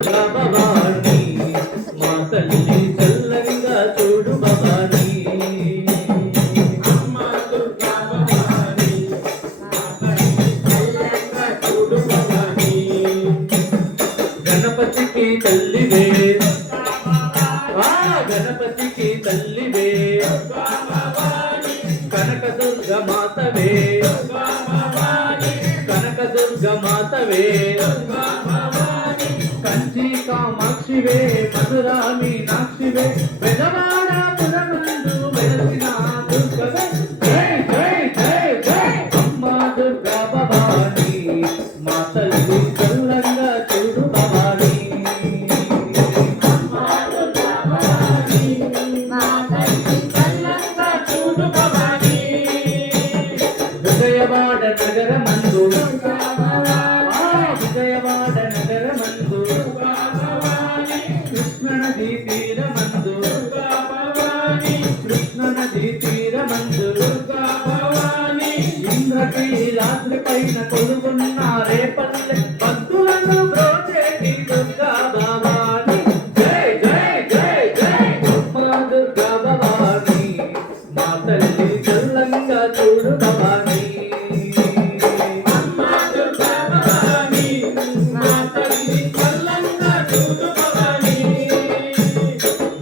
భవాని మా తల్లి చల్లంగా చూడు భవాని అమ్మ దుర్గా భవాని మా తల్లి చల్లంగా చూడు భవాని గణపతికి తల్లివే గణపతికి తల్లివే కనకదుర్గ మాతవే కనకదుర్గ మాతవే కంచి కామాక్షివే మధురా మీనాక్షివే పెదవాడ పురమందు వెలసిన దుర్గవే జై జై జై జై అమ్మ దుర్గా భవాని మా తల్లి చల్లంగా చూడు భవాని అమ్మ దుర్గా భవాని మా తల్లి చల్లంగా చూడు భవాని విజయవాడ నగరమందు విజయవాడ నగరమందు కృష్ణనదీ తీరమందు కృష్ణనదీ తీరమందు ఇంద్రకీలాద్రి పైన కొలుగున్న రేపల్లె భక్తులను బ్రోచేటి దుర్గా భవాని జై జై జై జై అమ్మ దుర్గా భవాని మా తల్లి చల్లంగా చూడు భవాని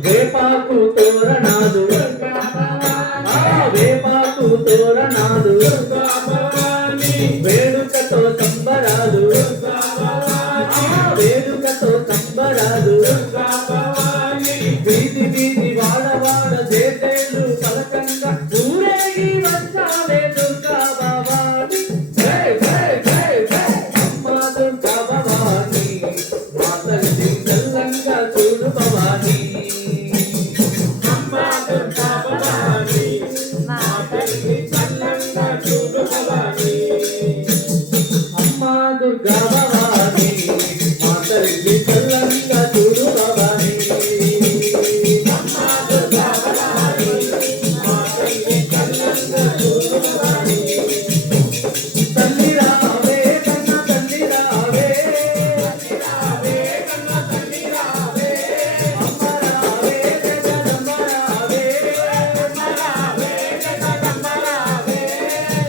వేపాకు తోరణాలు వేపాకు తోరణాలు వేడుకతో సంబరాలు వేడుకతో సంబరాలు వీధి వీధి వాడవాడ దేశేళ్ళు పలకంగా ఊరేగి వచ్చాలే దుర్గా భవాని జై జై జై జై అమ్మ దుర్గా భవాని మా తల్లి చల్లంగా చూడు భవాని అమ్మ దుర్గా భవాని మా తల్లి చల్లంగా చూడు భవాని అమ్మ దుర్గా భవాని మా తల్లి చల్లంగా చూడు భవాని అమ్మ దుర్గా భవాని మా తల్లి చల్లంగా చూడు భవాని తల్లి రావే కన్న తల్లి రావే కన్న తల్లి రావే అమ్మ రావే జగదమ్మ రావే అమ్మ రావే జగదమ్మ రావే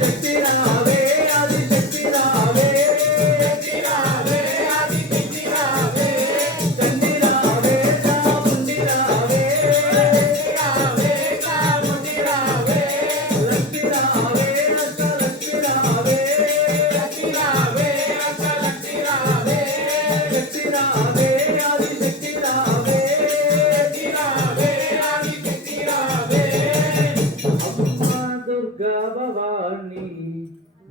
శక్తి రావే ఆది శక్తి రావే శక్తి రావే ఆది శక్తి రావే తల్లి రావే చాముండి రావే రావే చాముండి రావే లక్ష్మి రావే అష్టలక్ష్మి రావే లక్ష్మి రావే అష్టలక్ష్మి రావే శక్తి రావే ఆది శక్తి రావే శక్తి రావే ఆది శక్తి రావే అమ్మ దుర్గా భవాని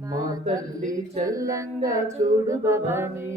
మా తల్లి చల్లంగా చూడు భవాని